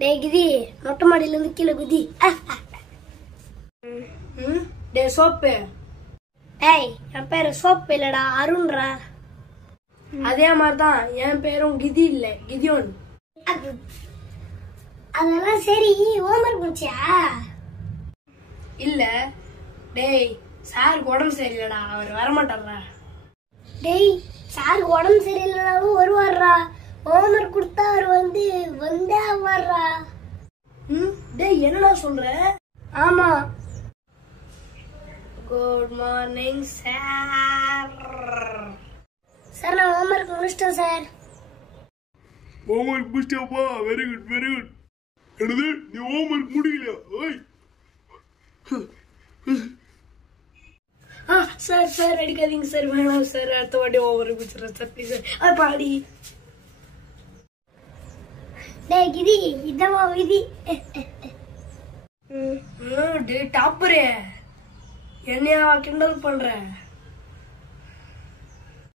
டேய் கிதி மொட்டை மாடியில இருந்து கீழே குதி. டேய் சோப்பு. டேய் என் பேரு சோப்பு இல்லடா அருண்ரா. அதே மாதிரிதான் என் பேரும் கிதி இல்ல கிதியோன். அதெல்லாம் சரி ஹோம்வொர்க் முடிச்சியா? இல்ல டேய் சாருக்கு உடம்பு சரியில்லடா அவர் வரமாட்டாரா. டேய் சார் உடம்பு சரியில்லைனாலும் வருவாரா. ஹோம்வொர்க் கொடுத்தா அவர் வந்தே வர்றா. டேய் என்னடா சொல்ற? ஆமா. Good morning sir. சார் நான் ஹோம்வொர்க் முடிச்சிட்டேன் சார். ஹோம்வொர்க் முடிச்சிட்டப்பா. Very good very good. என்னது நீ ஹோம்வொர்க் முடியல? ஓய் சார் சார் அடிக்காதீங்க சார், வேணாம் சார், அடுத்த வாட்டி ஹோம்வொர்க் முடிச்சிடறேன் சார் ப்ளீஸ் சார். பாடி. டேய் கிதி இதமா விதி. டே டாப்பரே என்னையா கிண்டல் பண்ற?